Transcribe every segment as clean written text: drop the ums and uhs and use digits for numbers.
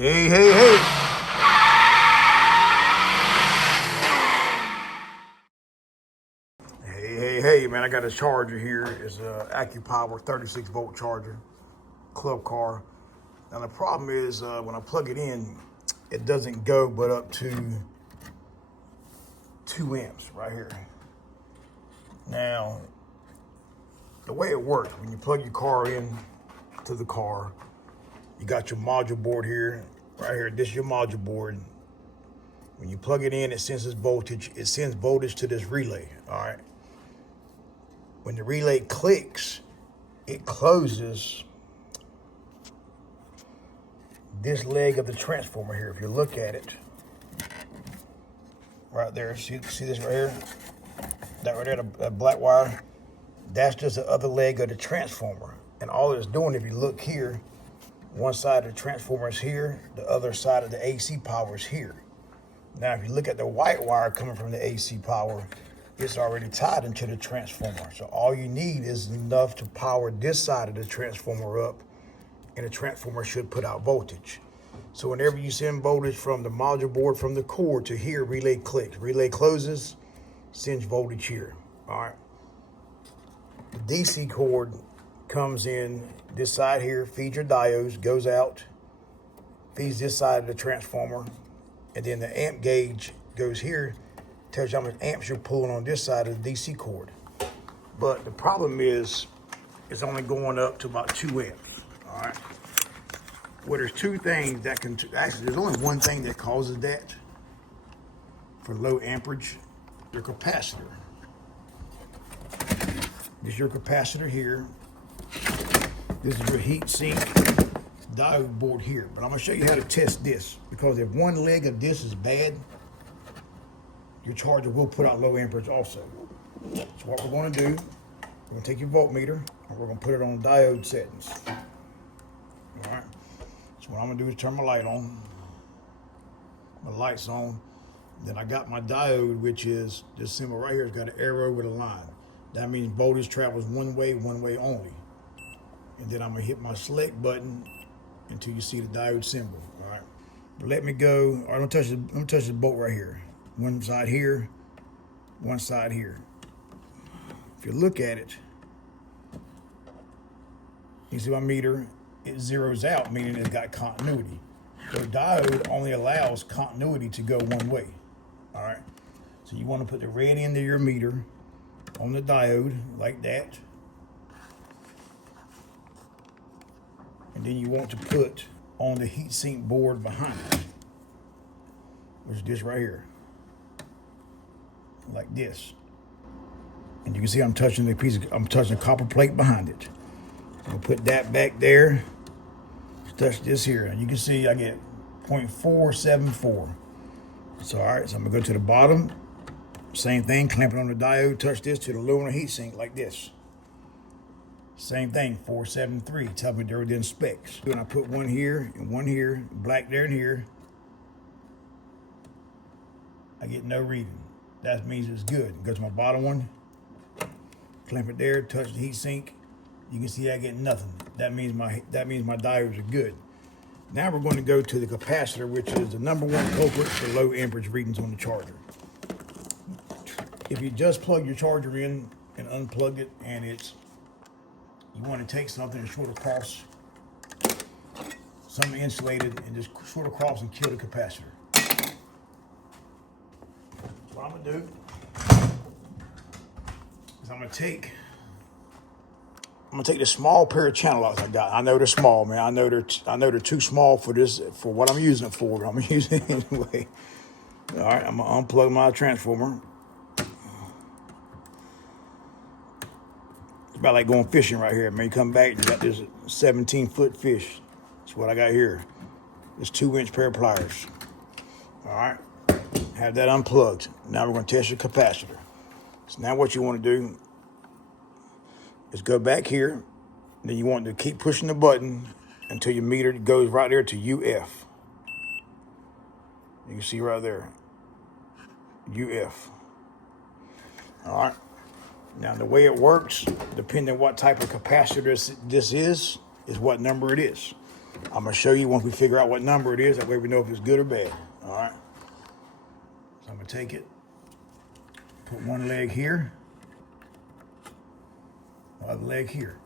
Hey, hey, hey. Hey, man, I got a charger here. It's a AccuPower 36 volt charger, club car. Now the problem is when I plug it in, it doesn't go but up to 2 amps right here. Now, the way it works, when you plug your car in to the car, you got your module board here, right here. This is your module board. When you plug it in, it senses voltage. It sends voltage to this relay, all right? When the relay clicks, it closes this leg of the transformer here. If you look at it, right there, see this right here? That right there, that black wire, that's just the other leg of the transformer. And all it's doing, if you look here, one side of the transformer is here, the other side of the AC power is here. Now, if you look at the white wire coming from the AC power, it's already tied into the transformer. So all you need is enough to power this side of the transformer up, and the transformer should put out voltage. So whenever you send voltage from the module board from the core to here, relay clicks. Relay closes, sends voltage here, all right? The DC cord comes in this side here, feeds your diodes, goes out, feeds this side of the transformer, and then the amp gauge goes here, tells you how much amps you're pulling on this side of the DC cord. But the problem is, it's only going up to about 2 amps, all right? Well, there's two things that can, actually, there's only one thing that causes that for low amperage, your capacitor. This is your capacitor here. This is your heat sink diode board here. But I'm gonna show you how to test this, because if one leg of this is bad, your charger will put out low amperage also. So what we're gonna do, we're gonna take your voltmeter and we're gonna put it on diode settings. All right, so what I'm gonna do is turn my light on. My light's on. Then I got my diode, which is this symbol right here. It's got an arrow with a line. That means voltage travels one way only. And then I'm gonna hit my select button until you see the diode symbol, all right? But let me go, all right, let me touch the bolt right here. One side here, one side here. If you look at it, you see my meter, it zeroes out, meaning it's got continuity. So diode only allows continuity to go one way, all right? So you wanna put the red end of your meter on the diode like that. And then you want to put on the heatsink board behind it, which is this right here, like this. And you can see I'm touching the copper plate behind it. I'm gonna put that back there, touch this here. And you can see I get 0.474. So all right, so I'm gonna go to the bottom, same thing, clamp it on the diode, touch this to the luminous heatsink like this. Same thing, 473, tell me they're within specs. And I put one here and one here, black there and here. I get no reading. That means it's good. Go to my bottom one, clamp it there, touch the heat sink. You can see I get nothing. That means my diodes are good. Now we're going to go to the capacitor, which is the #1 culprit for low amperage readings on the charger. If you just plug your charger in and unplug it, and you want to take something and short across, something insulated, and just short across and kill the capacitor. What I'm gonna do is I'm gonna take the small pair of channel locks I got. I know they're small, man. I know they're too small for this, for what I'm using it for. I'm gonna use it anyway. All right, I'm gonna unplug my transformer. It's about like going fishing right here. Man, you come back, you got this 17-foot fish. That's what I got here. This 2-inch pair of pliers. All right, have that unplugged. Now we're gonna test your capacitor. So now what you wanna do is go back here. Then you want to keep pushing the button until your meter goes right there to UF. You can see right there, UF. All right. Now the way it works, depending on what type of capacitor this is what number it is. I'm gonna show you once we figure out what number it is. That way we know if it's good or bad. All right. So I'm gonna take it, put one leg here, other leg here.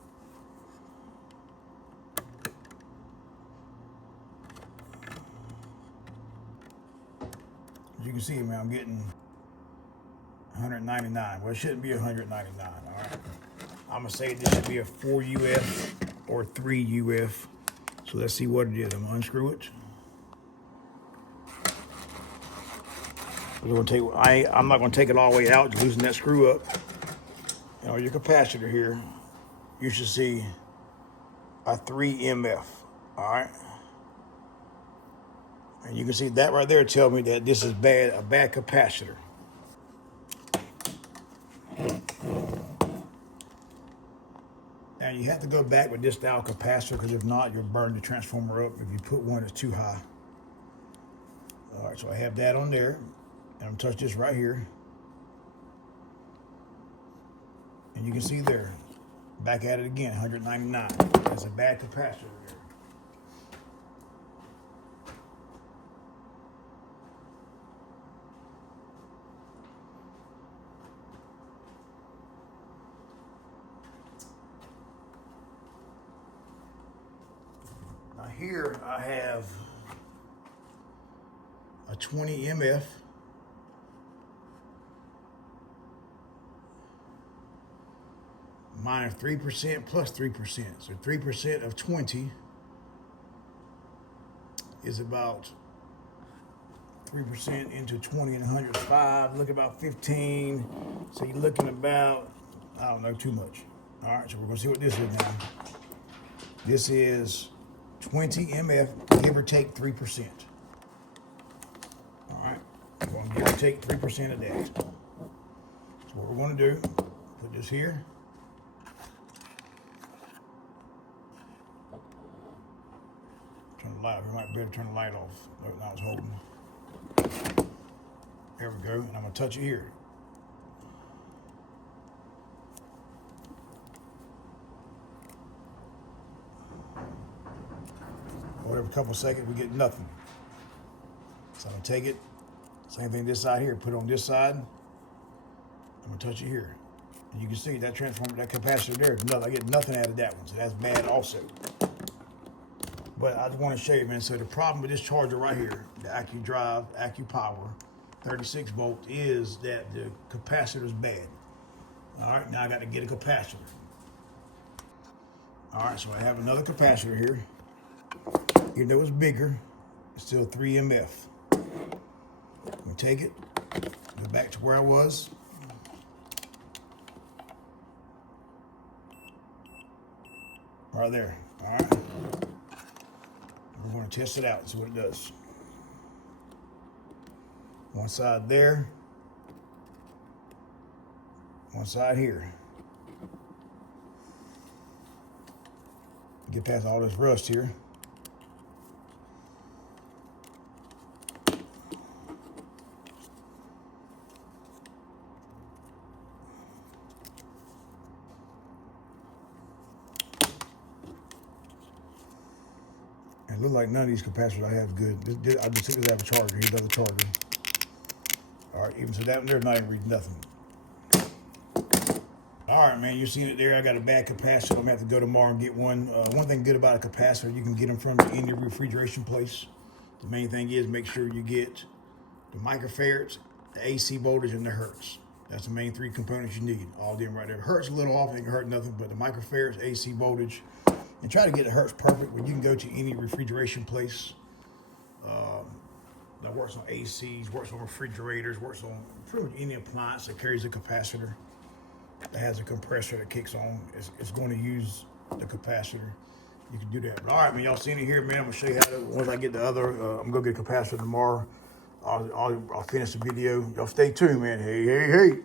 As you can see, man, I'm getting 199. Well, it shouldn't be 199, all right? I'm gonna say this should be a 4 UF or 3 UF. So let's see what it is. I'm gonna unscrew it. I'm not gonna take it all the way out, just loosen that screw up. You know, your capacitor here, you should see a 3 MF, all right? And you can see that right there tell me that this is a bad capacitor. Now you have to go back with this style capacitor, because if not, you'll burn the transformer up if you put one that's too high. All right, so I have that on there, and I'm gonna touch this right here. And you can see there, back at it again, 199. That's a bad capacitor there. Now here I have a 20 MF. Minus 3% plus 3%. So 3% of 20 is about 3% into 20 and 100 is 5. Look about 15. So you're looking about, I don't know, too much. All right, so we're gonna see what this is now. This is 20 MF, give or take 3%. All right, we're gonna give or take 3% of that. So what we're gonna do, put this here. Turn the light off. We might be able to turn the light off. Look, now it's holding. There we go. And I'm going to touch it here. Whatever, couple seconds, we get nothing. So I'm going to take it. Same thing this side here. Put it on this side. I'm going to touch it here. And you can see that transformer, that capacitor there, I get nothing out of that one. So that's bad also. But I just want to show you, man. So the problem with this charger right here, the AccuDrive, AccuPower, 36 volt, is that the capacitor is bad. All right, now I got to get a capacitor. All right, so I have another capacitor here. Even though it's bigger, it's still 3 MF. I'm gonna take it, go back to where I was. Right there, all right. We're going to test it out and see what it does. One side there, one side here. Get past all this rust here. It looks like none of these capacitors I have is good. I just took this out of a charger. Here's another charger. All right, even so that one there's not even reading nothing. All right, man, you're seeing it there. I got a bad capacitor. I'm gonna have to go tomorrow and get one. One thing good about a capacitor, you can get them from any refrigeration place. The main thing is make sure you get the microfarads, the AC voltage, and the hertz. That's the main 3 components you need. All them right there. Hertz a little off, ain't gonna hurt nothing, but the microfarads, AC voltage, and try to get the hertz perfect. When you can go to any refrigeration place that works on ACs, works on refrigerators, works on pretty much any appliance that carries a capacitor, that has a compressor that kicks on, it's going to use the capacitor. You can do that. But all right, man, y'all seen it here, man. I'm gonna show you how to, once I get the other, I'm gonna get a capacitor tomorrow. I'll finish the video. Y'all stay tuned, man. Hey, hey, hey.